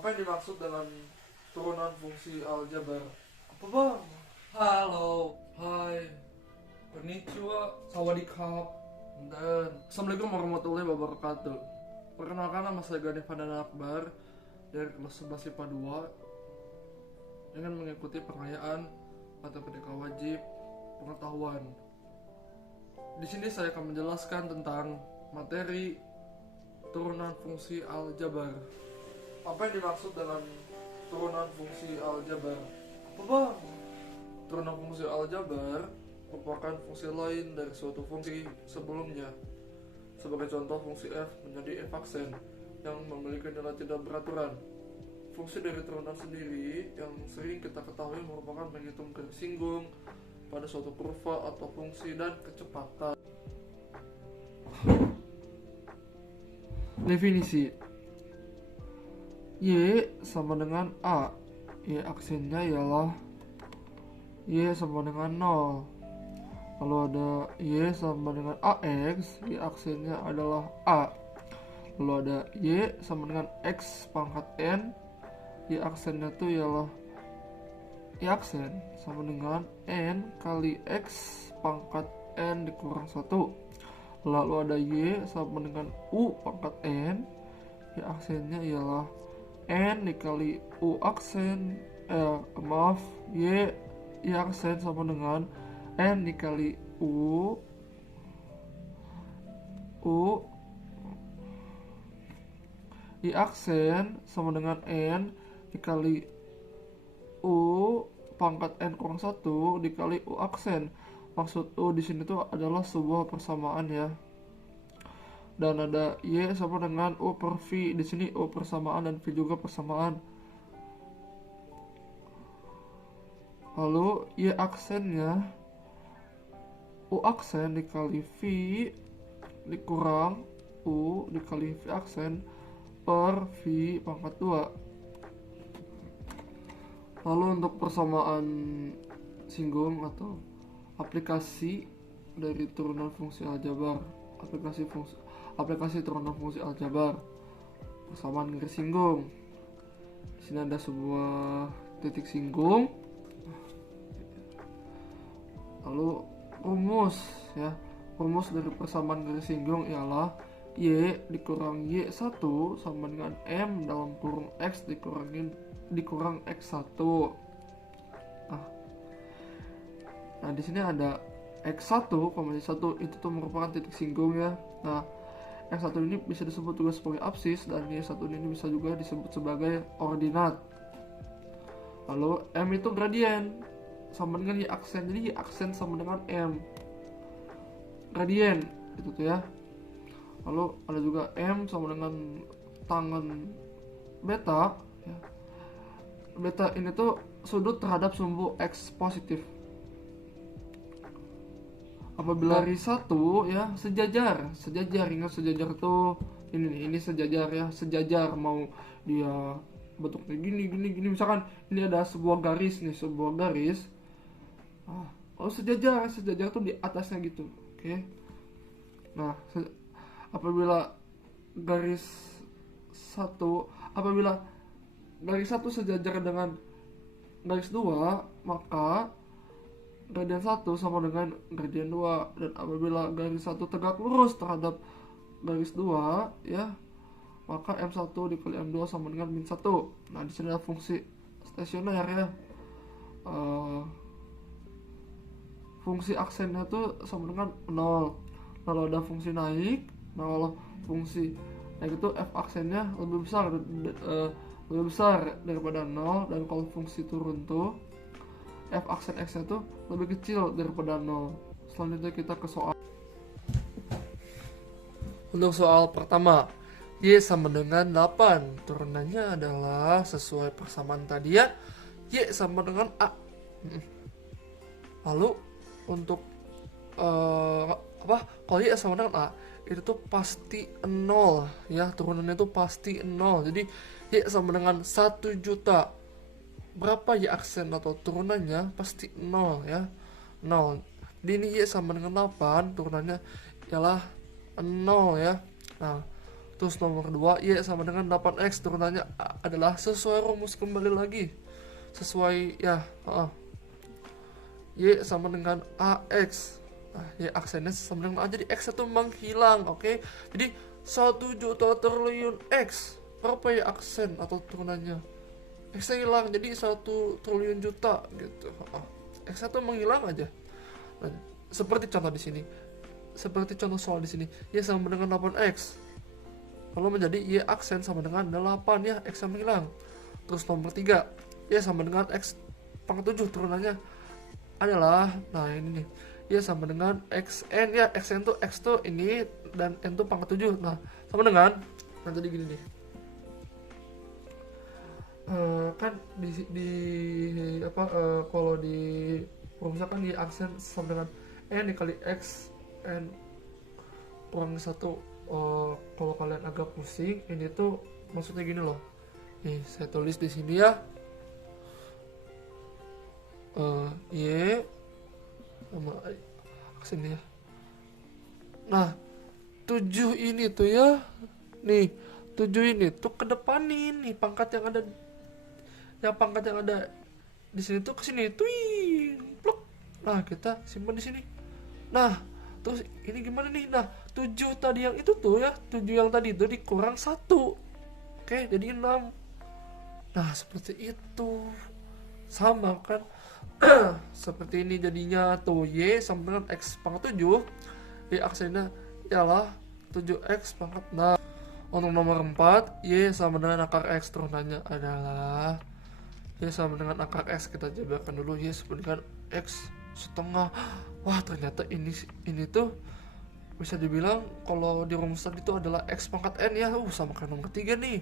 Apa yang dimaksud dengan turunan fungsi aljabar? Apa bang? Halo, hai, konnichiwa, sawadikap, dan assalamualaikum warahmatullahi wabarakatuh. Perkenalkan, nama saya Gani Fadana Akbar dari kelas 11 IPA 2 dengan mengikuti pengayaan matematika wajib pengetahuan. Di sini saya akan menjelaskan tentang materi turunan fungsi aljabar. Apa yang dimaksud dengan turunan fungsi aljabar? Apa bang? Turunan fungsi aljabar merupakan fungsi lain dari suatu fungsi sebelumnya. Sebagai contoh, fungsi f menjadi f aksen yang memiliki nilai tidak beraturan. Fungsi dari turunan sendiri yang sering kita ketahui merupakan menghitung garis singgung pada suatu kurva atau fungsi dan kecepatan. Definisi: Y sama dengan A. Y aksennya ialah Y sama dengan 0. Lalu ada Y sama dengan AX. Y aksennya adalah A. Lalu ada Y sama dengan X pangkat N. Y aksennya itu ialah Y aksen sama dengan N kali X pangkat N dikurang 1. Lalu ada Y sama dengan U pangkat N. Y aksennya ialah N dikali U aksen Y aksen sama dengan N dikali U Y aksen sama dengan N dikali U pangkat N kurang 1 dikali U aksen. Maksud U di sini tuh adalah sebuah persamaan ya. Dan ada Y sama dengan U per V. Di sini U persamaan dan V juga persamaan. Lalu Y aksennya U aksen dikali V dikurang U dikali V aksen per V pangkat 2. Lalu untuk persamaan singgung atau aplikasi dari turunan fungsi aljabar, aplikasi turunan fungsi aljabar, persamaan garis singgung. Di sini ada sebuah titik singgung. Lalu rumus dari persamaan garis singgung ialah Y dikurang Y1 sama dengan M dalam kurung X dikurang X1. Nah, di sini ada X1, Y1 itu tuh merupakan titik singgung ya. Nah, X1 ini bisa disebut juga sebagai absis dan Y1 ini bisa juga disebut sebagai ordinat. Lalu M itu gradien sama dengan Y aksen. Jadi Y aksen sama dengan M gradien itu tuh ya. Lalu ada juga M sama dengan tangen beta ya. Beta ini tuh sudut terhadap sumbu X positif. Apabila dari 1 ya sejajar, ingat sejajar tuh ini sejajar ya, sejajar mau dia bentuknya gini misalkan ini ada sebuah garis. Sejajar tuh di atasnya gitu. Oke. Nah, apabila garis 1 sejajar dengan garis 2, maka gradien 1 sama dengan gradien 2. Dan apabila garis 1 tegak lurus terhadap garis 2 ya, maka M1 dikali M2 sama dengan min 1. Nah, di sini ada fungsi stasioner ya. Fungsi aksennya tuh sama dengan 0. Lalu ada fungsi naik. Nah, kalau fungsi naik itu F aksennya lebih besar daripada 0. Dan kalau fungsi turun tuh F aksen X nya tuh lebih kecil daripada 0. Selanjutnya kita ke soal. Untuk soal pertama, Y sama dengan 8. Turunannya adalah sesuai persamaan tadi ya, Y sama dengan A. Lalu untuk kalau Y sama dengan A itu tuh pasti 0 ya, turunannya tuh pasti 0. Jadi Y sama dengan 1 juta. Berapa Y aksen atau turunannya pasti 0 ya, 0. Jadi ini Y sama dengan 8, turunannya ialah 0 ya. Nah, Terus nomor 2, Y sama dengan 8X turunannya adalah sesuai rumus kembali lagi. Sesuai ya, Y sama dengan AX. Nah, Y aksennya sama dengan A, jadi X itu menghilang, oke? Jadi 1 juta triliun X. Berapa ya aksen atau turunannya? X hilang, jadi 1 triliun juta gitu. X itu menghilang aja. Nah, seperti contoh di sini. Seperti contoh soal di sini, Y sama dengan 8X. Lalu menjadi Y aksen sama dengan 8 ya, X yang menghilang. Terus nomor 3, Y sama dengan X pangkat 7 turunannya adalah, nah ini nih, Y sama dengan XN ya, XN tuh X tuh ini dan N tuh pangkat 7. Nah, sama dengan, nah jadi gini nih. Kan kalau di rumusnya kan Y aksen sama dengan N dikali X N kurang 1. Kalau kalian agak pusing, ini tuh maksudnya gini loh. Nih, saya tulis di sini ya. Y sama aksen ya. Nah, 7 ini tuh ya. Nih, 7 ini tuh kedepanin nih pangkat yang ada di sini tuh ke sini tuh. Pluk. Nah, kita simpan di sini. Nah, terus ini gimana nih? Nah, 7 tadi yang itu tuh ya, 7 yang tadi itu dikurang 1. Oke, jadi 6. Nah, seperti itu. Sama kan? Seperti ini jadinya tuh Y sama dengan X pangkat 7. Y aksennya ialah 7X pangkat 6. Untuk nomor 4, Y sama dengan akar X turunannya adalah Y sama dengan akar X. Kita jabarkan dulu. Y sama dengan X setengah. Wah, ternyata ini tuh bisa dibilang kalau di rumus tadi itu adalah X pangkat N ya. Sama kayak nomor 3 nih.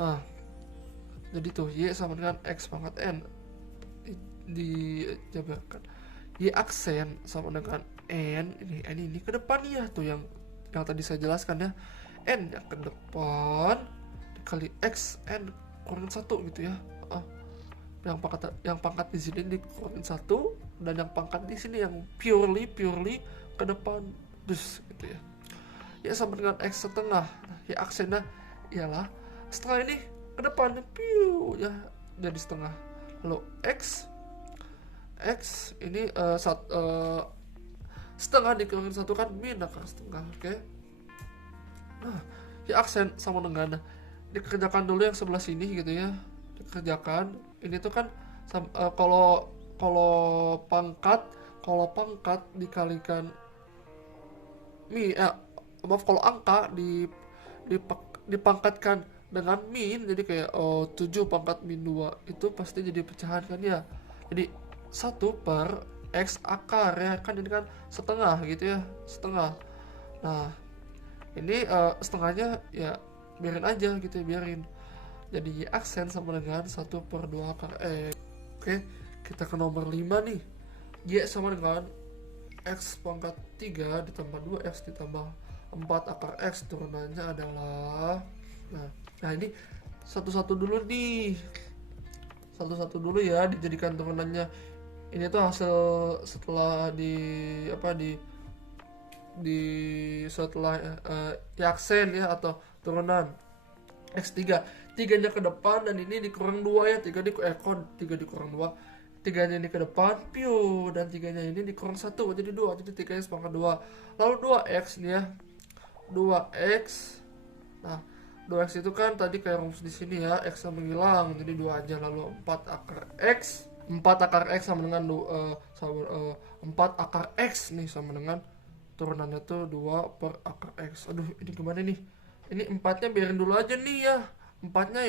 Nah, jadi tuh Y sama dengan X pangkat N dijabarkan. Y aksen sama dengan N ini ke depan ya, tuh yang tadi saya jelaskan ya. N yang ke depan dikali X N kurang 1 gitu ya. Yang pangkat di sini dikurangin 1, dan yang pangkat di sini yang purely ke depan dus gitu ya. Ya sama dengan X setengah. Ya aksennya ialah setengah ini ke depan ya, jadi setengah. Lalu X ini setengah dikurangin 1 kan min akar setengah, oke? Nah, ya aksen sama dengan, dikerjakan dulu yang sebelah sini gitu ya. Dikerjakan ini tuh kan kalau pangkat dikalikan kalau angka dipangkatkan dengan min, jadi kayak 7 pangkat min 2 itu pasti jadi pecahan kan ya. Jadi 1 per X akar ya kan, ini kan setengah gitu ya, setengah. Nah, ini setengahnya ya biarin aja gitu ya, biarin. Jadi Y aksen sama dengan 1 per 2 akar X. Oke, kita ke nomor 5 nih. Y sama dengan X pangkat 3 ditambah 2X ditambah 4 akar X turunannya adalah, Nah ini satu-satu dulu nih. Satu-satu dulu ya dijadikan turunannya. Ini tuh hasil setelah setelah aksen ya atau turunan X3. 3-nya ke depan dan ini dikurang 2 ya. 3 dikurang 2. 3-nya ini ke depan, dan 3-nya ini dikurang 1 jadi 2. Jadi 3-nya sepangkat 2. Lalu 2X nih ya. 2X. Nah, 2X itu kan tadi kayak rumus di sini ya, X yang menghilang. Jadi 2 aja. Lalu 4 akar X. 4 akar X sama dengan 4 akar X nih sama dengan turunannya tuh 2 per akar X. Aduh, ini gimana nih? Ini 4-nya biarin dulu aja nih ya. 4-nya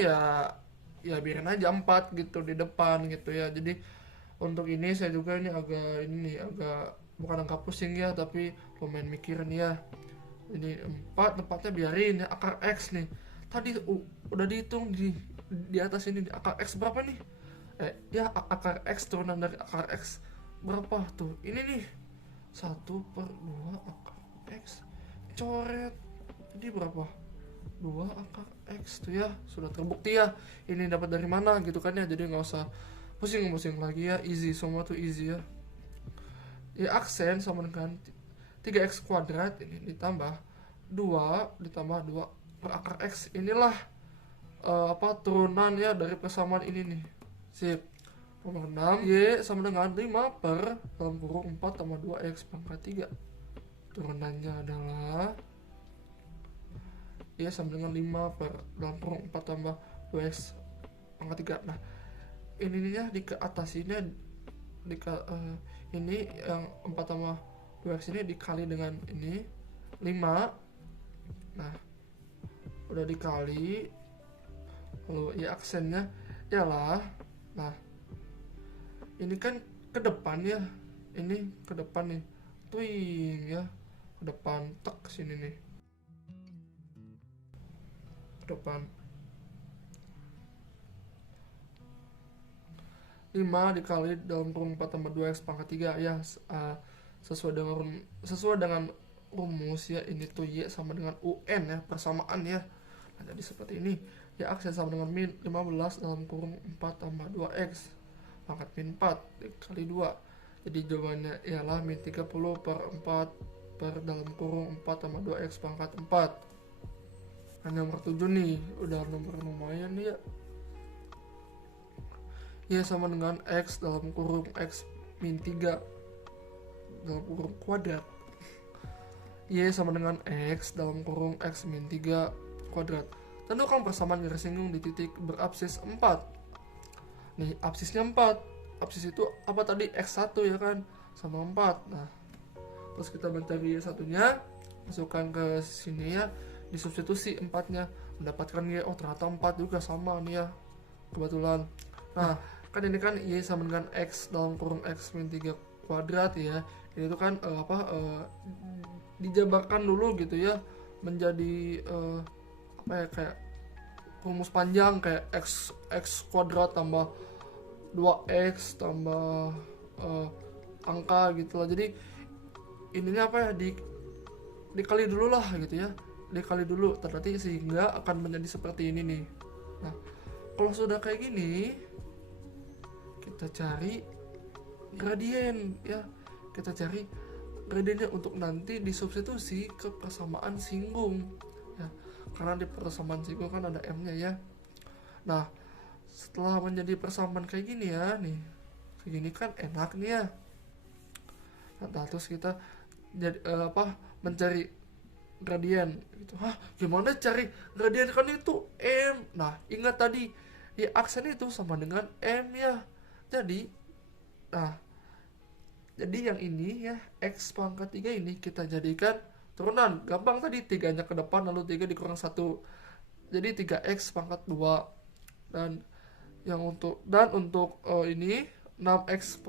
ya biarin aja 4 gitu di depan gitu ya. Jadi untuk ini saya juga ini agak bukan angka pusing ya, tapi lumayan mikirin ya. Ini 4-nya biarin ya, akar X nih. Tadi udah dihitung di atas ini akar X berapa nih? Ya akar X turunan dari akar X berapa tuh? Ini nih 1 per 2 akar X coret. Jadi berapa? 2 akar X tuh ya, sudah terbukti ya. Ini dapat dari mana gitu kan ya. Jadi nggak usah pusing-pusing lagi ya, easy, semua tuh easy ya. Ya aksen sama dengan 3X kuadrat ini ditambah 2 ditambah 2 per akar X. Inilah turunan ya dari persamaan ini nih. Sip. Nomor 6, Y sama dengan 5 per dalam kurung 4 tambah 2X pangkat 3. Turunannya adalah Y sama dengan 5 per dalam kurung 4 tambah 2X pangkat 3. Nah, ininya di ke atas ini ini yang 4 tambah 2X ini dikali dengan ini 5. Nah, udah dikali, lalu ya aksennya ialah, nah ini kan ke depan ya, ini ke depan nih, twing ya, ke depan, tek sini nih, ke depan 5 dikali dalam kurung 4 tambah 2X pangkat 3 ya, sesuai dengan rumus ya, ini tuh Y sama dengan UN ya, persamaan ya. Nah, jadi seperti ini ya, aksen sama dengan min 15 dalam kurung 4 tambah 2X pangkat min 4 dikali 2. Jadi jawabannya ialah min 30 per 4 per dalam kurung 4 tambah 2X pangkat 4. Nah, nomor 7 nih, udah nomor lumayan nih ya. Y sama dengan X dalam kurung X min 3 dalam kurung kuadrat. Y sama dengan X dalam kurung X min 3 kuadrat. Tentukan persamaan garis singgung di titik berabsis 4. Nih, absisnya 4. Absis itu apa tadi? X1 ya kan? Sama 4. Nah, terus kita mencari Y1-nya, masukkan ke sini ya, disubstitusi 4-nya, mendapatkan Y. Oh, ternyata 4 juga sama nih ya, kebetulan. Nah, kan ini kan Y sama dengan X dalam kurung X min 3 kuadrat ya. Ini tuh kan dijabarkan dulu gitu ya, menjadi kayak rumus panjang kayak x kuadrat tambah 2x tambah angka gitu lah. Jadi ininya dikali dulu lah gitu ya, dikali dulu ternyata sehingga akan menjadi seperti ini nih. Nah, kalau sudah kayak gini, kita cari gradien ya, kita cari gradiennya untuk nanti disubstitusi ke persamaan singgung ya, karena di persamaan singgung kan ada M-nya ya. Nah, setelah menjadi persamaan kayak gini ya nih, kayak gini kan enak nih ya. Nah, terus kita jadi mencari gradien gitu. Gimana cari gradien, kan itu M. Nah, ingat tadi ya, aksen itu sama dengan M ya. Jadi yang ini ya, X pangkat 3 ini kita jadikan turunan. Gampang tadi, 3-nya ke depan lalu 3 dikurang 1. Jadi 3X pangkat 2. Dan untuk ini 6X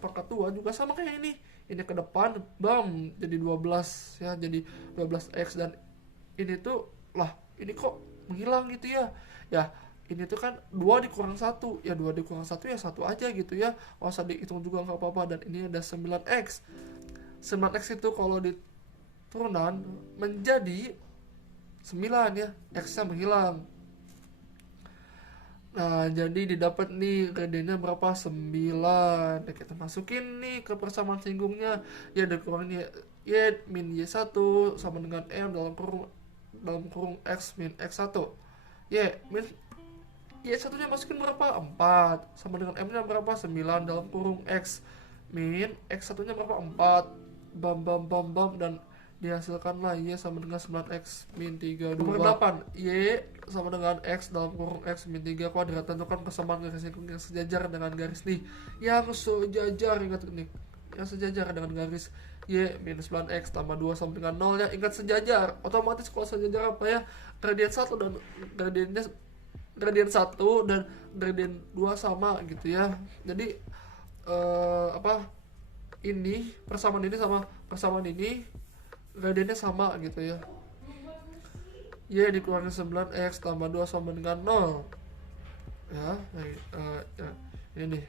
pangkat 2 juga sama kayak ini. Ini ke depan, bam, jadi 12 ya, jadi 12X. Dan ini tuh, ini kok menghilang gitu ya. Ya, ini tuh kan 2 dikurang 1. Ya 2 dikurang 1 ya 1 aja gitu ya. Nggak usah dihitung juga nggak apa-apa. Dan ini ada 9X. 9X itu kalau di turunan menjadi 9 ya. X-nya menghilang. Nah, jadi didapat nih gradiennya berapa? 9. Nah, kita masukin nih ke persamaan singgungnya. Ya dikurangin Y min Y1 sama dengan M dalam kurung X min X1. Y1 nya masukin berapa? 4. Sama dengan M nya berapa? 9 dalam kurung X min X1 nya berapa? 4. Bam. Dan dihasilkanlah Y sama dengan 9X min 3 2. Nomor 8, Y sama dengan X dalam kurung X min 3 kuadrat. Tentukan persamaan garis singgung yang sejajar dengan garis nih. Yang sejajar, ingat nih, yang sejajar dengan garis Y min 9X tambah 2 sama dengan 0 ya. Ingat sejajar, otomatis kalau sejajar apa ya, gradien 1 dan gradien 1 dan gradien 2 sama gitu ya. Jadi ini persamaan ini sama persamaan ini gradiennya sama gitu ya. Y dikurangin 9X tambah 2 sama dengan 0 ya. Ini nih,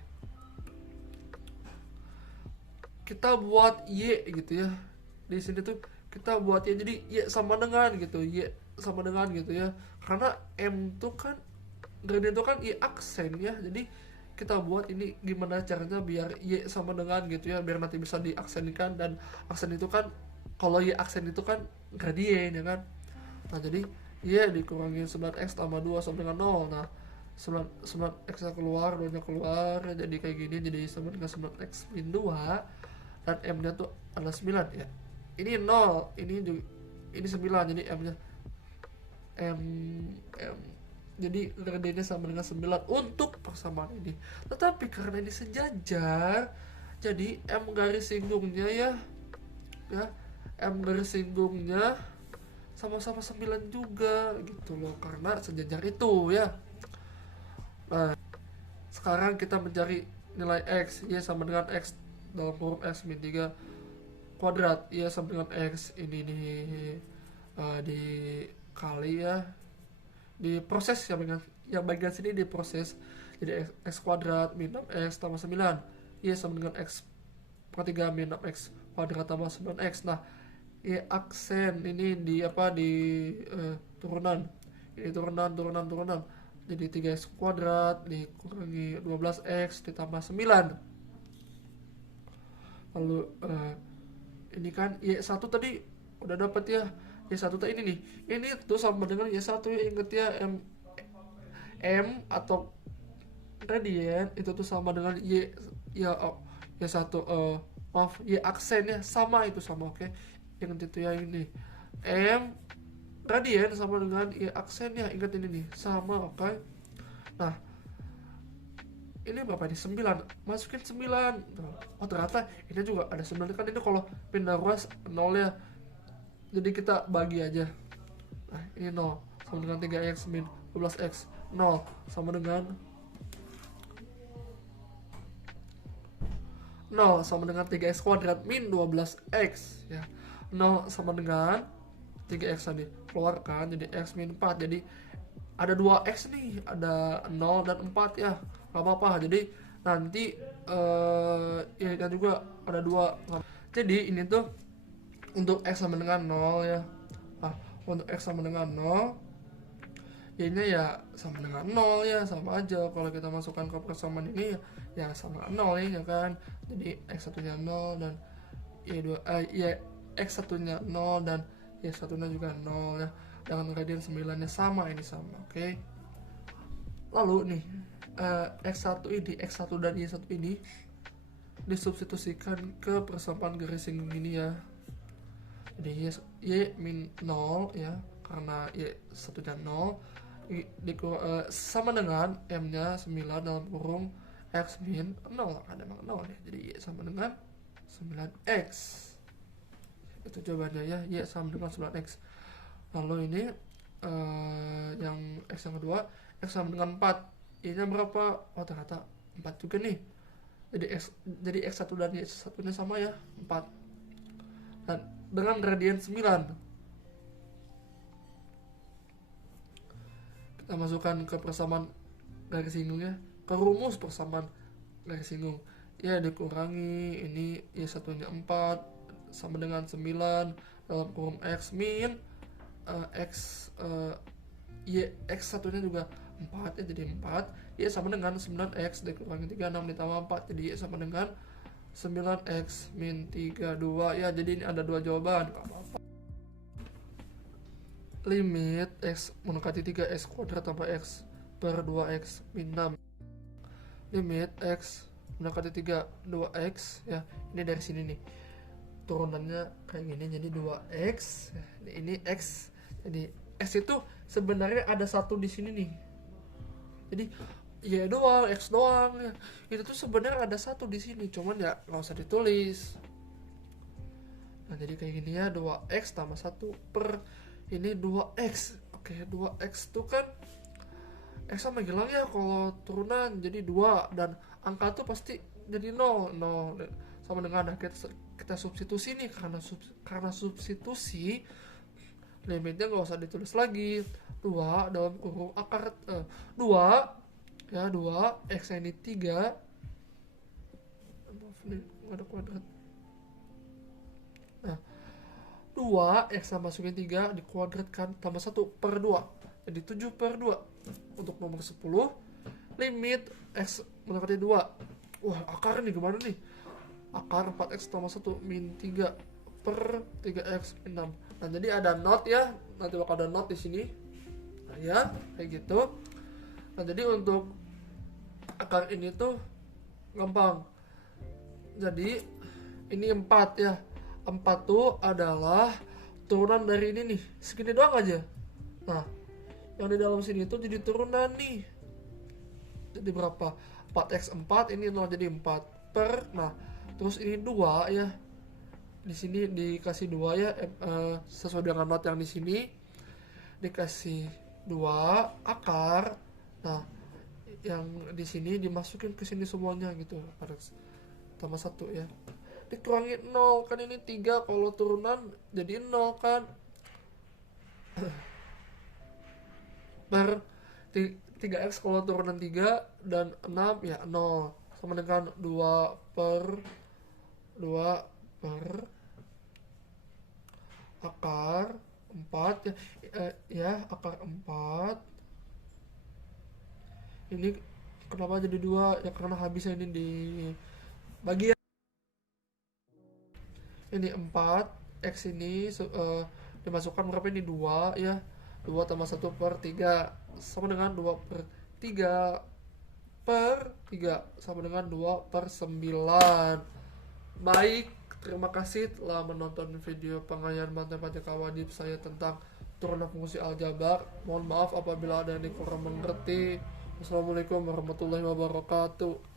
kita buat Y gitu ya. Di sini tuh kita buat Y, jadi Y sama dengan gitu, Y sama dengan gitu ya. Karena M tuh kan gradien itu kan Y aksen ya. Jadi kita buat ini gimana caranya biar Y sama dengan gitu ya, biar nanti bisa diaksenkan. Dan aksen itu kan, kalau Y aksen itu kan gradien ya kan. Nah jadi Y dikurangi 9x tambah 2 sama dengan 0. Nah 9x nya keluar, 2 nya keluar, jadi kayak gini, jadi sama dengan 9x min 2, dan M nya tuh ada 9 ya. Ini 0, ini 9, jadi M nya M jadi gradiennya sama dengan 9 untuk persamaan ini. Tetapi karena ini sejajar, jadi M garis singgungnya ya M garis singgungnya sama-sama 9 juga gitu loh, karena sejajar itu ya. Nah sekarang kita mencari nilai X. Y sama dengan X dalam kurung X min 3 kuadrat. Y sama dengan X ini dikali ya, diproses yang bagian sini diproses jadi X kuadrat min 6X tambah 9. Y sama dengan X per 3 min 6X kuadrat tambah 9X. Nah Y aksen ini di turunan, ini turunan, jadi 3x kuadrat dikurangi 12x ditambah 9. Lalu ini kan Y1 tadi udah dapat ya. Y1 tadi ini tuh sama dengan Y1 ya, inget ya, M atau gradien itu tuh sama dengan Y1 maaf, Y aksen ya, sama itu sama, oke. Ingat itu ya, ini M gradien sama dengan Y aksen ya, ingat ini nih, sama, oke. Nah ini berapa nih? 9, masukin 9. Oh ternyata ini juga ada 9 kan, ini kalau pindah ruas 0 ya, jadi kita bagi aja. Nah ini 0 sama dengan 3x min 12x, 0 sama dengan 3x kuadrat min 12x ya. 0 sama dengan 3x tadi keluarkan, jadi x min 4, jadi ada 2x nih, ada 0 dan 4 ya, gak apa-apa. Jadi nanti ini kan juga ada 2. Jadi ini tuh untuk x sama dengan 0 ya. Nah untuk x sama dengan 0, y-nya ya sama dengan 0 ya, sama aja. Kalau kita masukkan ke persamaan ini ya sama 0 ya kan. Jadi x satunya 0 dan x satunya 0 dan y satunya juga 0 ya, dengan gradien 9 nya sama, ini sama, oke. Lalu nih x1 dan y1 ini disubstitusikan ke persamaan garis singgung ini ya. Jadi y min 0 ya, karena y satunya 0 sama dengan M nya 9 dalam kurung X min 0, ada emang 0 ya, jadi y sama dengan 9x. Itu jawabannya ya, y sama dengan 9x. Lalu ini yang x yang kedua, x sama dengan 4, y nya berapa? Oh ternyata 4 juga nih, jadi x1 dan y1 nya sama ya, 4, dan dengan gradien 9. Kita masukkan ke persamaan garis singgungnya, ke rumus persamaan garis singgung. Ya dikurangi ini y1 nya 4 sama dengan 9 dalam kurung x min x satunya juga 4 ya, jadi 4, y sama dengan 9x dikurangi 36 ditambah 4, jadi y sama dengan 9x min 32 ya. Jadi ini ada 2 jawaban, gak apa-apa. Limit x mendekati 3x kuadrat tambah x per 2x min 6. Limit x mendekati 2x ya, ini dari sini nih turunannya kayak gini, jadi 2x ya, ini x, jadi x itu sebenarnya ada 1 di sini nih, jadi y doang, x doang ya, itu tuh sebenarnya ada 1 di sini, cuman ya nggak usah ditulis. Nah jadi kayak gini ya, 2x tambah 1 per ini 2x. Oke, 2x tuh kan x sama hilang ya kalau turunan, jadi 2, dan angka tuh pasti jadi 0 sama dengan kita substitusi nih, karena substitusi limitnya nggak usah ditulis lagi, 2 dalam kurung akar 2 ya, 2 x ini 3, maaf nih nggak ada kuadrat. Nah 2 x sama masukin 3 dikuadratkan tambah 1 per 2, jadi 7 per 2. Untuk nomor 10, limit x mendekati 2, wah akar nih gimana nih, akar 4x tambah 1 min 3 per 3x min 6. Nah, jadi ada not ya, nanti bakal ada not di sini. Nah, ya, kayak gitu. Nah, jadi untuk akar ini tuh gampang. Jadi ini 4 ya. 4 tuh adalah turunan dari ini nih. Segini doang aja. Nah, yang di dalam sini tuh jadi turunan nih. Jadi berapa? 4x4 ini 0 jadi 4 per. Nah, terus ini 2 ya. Di sini dikasih 2 ya, sesuai dengan not yang di sini. Dikasih 2 akar. Nah, yang di sini dimasukin ke sini semuanya gitu. Tambah 1 ya. Dikurangi 0 kan, ini 3 kalau turunan jadi 0 kan. Per 3x kalau turunan 3 dan 6 ya 0, sama dengan 2 per akar 4 ya, ya akar 4 ini kenapa jadi 2 ya, karena habisnya ini di bagian ini 4 x ini dimasukkan berapa, ini 2 ya, 2 tambah 1 per 3 sama dengan 2 per 3 sama dengan 2 per 9. Baik, terima kasih telah menonton video pengayaan matematika wajib saya tentang turunan fungsi aljabar. Mohon maaf apabila ada yang kurang mengerti. Wassalamualaikum warahmatullahi wabarakatuh.